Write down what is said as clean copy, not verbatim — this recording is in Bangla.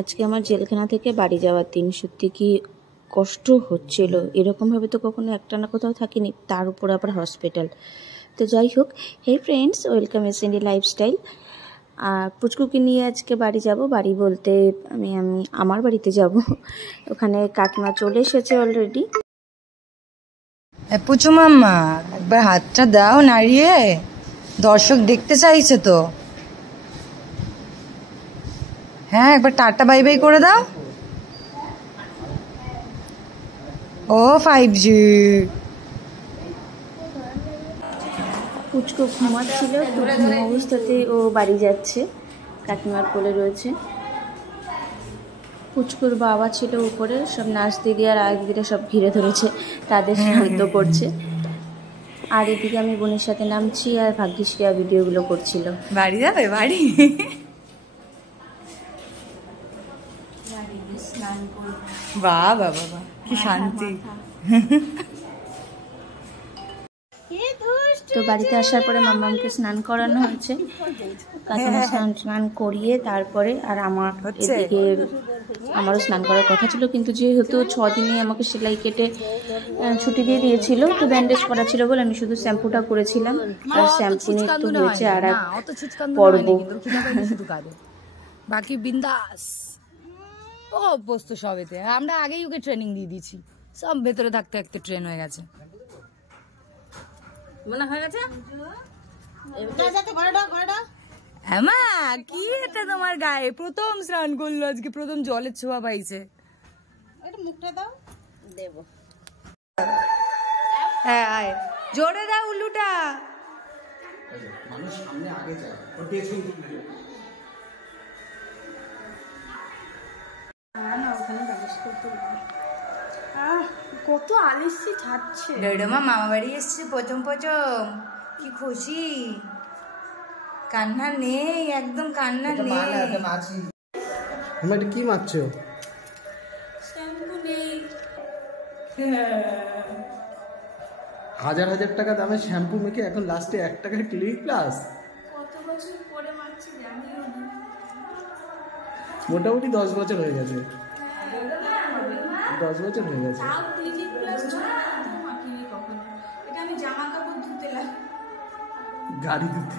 আজকে আমার জেলখানা থেকে বাড়ি যাওয়ার দিন। সত্যি কি কষ্ট হচ্ছিল, এরকমভাবে তো কখনো একটানা কোথাও থাকিনি, তার উপর আবার হসপিটাল। তো যাই হোক, hey friends, welcome SND lifestyle. আর পুচকুকে নিয়ে আজকে বাড়ি যাব। বাড়ি বলতে আমি আমার বাড়িতে যাব। ওখানে কাকিমা চলে এসেছে অলরেডি। পুচু মাম্মা, একবার হাতটা দাও নাড়িয়ে, দর্শক দেখতে চাইছে তো। হ্যাঁ, একবার টাটা বাই বাই করে দাও। ও 5G। পুচকু ঘুমাচ্ছিল, তো ঘুম অবস্থাতে ও বাড়ি যাচ্ছে, কাকিমার কোলে রয়েছে। পুচকুর বাবা ছিল উপরে, সব নার্স দিদি আর আয় দিদিরা সব ঘিরে ধরেছে, তাদের শান্ত করছে। আর এদিকে আমি বোনের সাথে নামছি, আর ভাগ্যশ্রীয়া ভিডিওগুলো করছিল। বাড়ি যাবে? বাড়ি বাহ বাবা বাহ, কি শান্তি। তো বাড়িতে আসার পরে মাম্মামকে স্নান করানো হয়েছে, কাকিমা স্নান করিয়ে তারপরে। আর আমার এদিকে আমারও স্নান করার কথা ছিল, কিন্তু যেহেতু 6 দিনে আমাকে সেলাই কেটে ছুটি দিয়ে দিয়েছিল, তো ব্যান্ডেজ করা ছিল বলে আমি শুধু শ্যাম্পুটা করেছিলাম। আর শ্যাম্পু নিয়ে একটু হয়েছে আর এক পর্ব, বাকি বিন্দাস। ও অভ্যস্ত সবেতে, আমরা আগেই ওকে ট্রেনিং দিয়ে দিয়েছি, সব ভেতরে থাকতে থাকতে ট্রেন হয়ে গেছে। হ্যাঁ, কি এটা তোমার গায়ে প্রথম স্নান করলো আজকে, প্রথম জলের ছোঁয়া পাইছে। মুখটা দাও, দেবো। হ্যাঁ, আয় জোরে দাও উল্লুটা। মানুষ সামনে আগে যায়, কত আলিসি ছাড়ছে। ডোডমা মামা বাড়ি এসছে প্রথম, কি খুশি। কান্না নেই, একদম কান্না নেই। এটা কি মারছো? হাজার হাজার টাকা দামের শ্যাম্পু মেখে এখন লাস্টে 1 টাকার ক্লিনিক প্লাস। কত বছর পরে মারছি জানিও না, মোটামুটি 10 বছর হয়ে গেছে। 10 বছর হয়ে গেছে। গাড়ি ধুতে।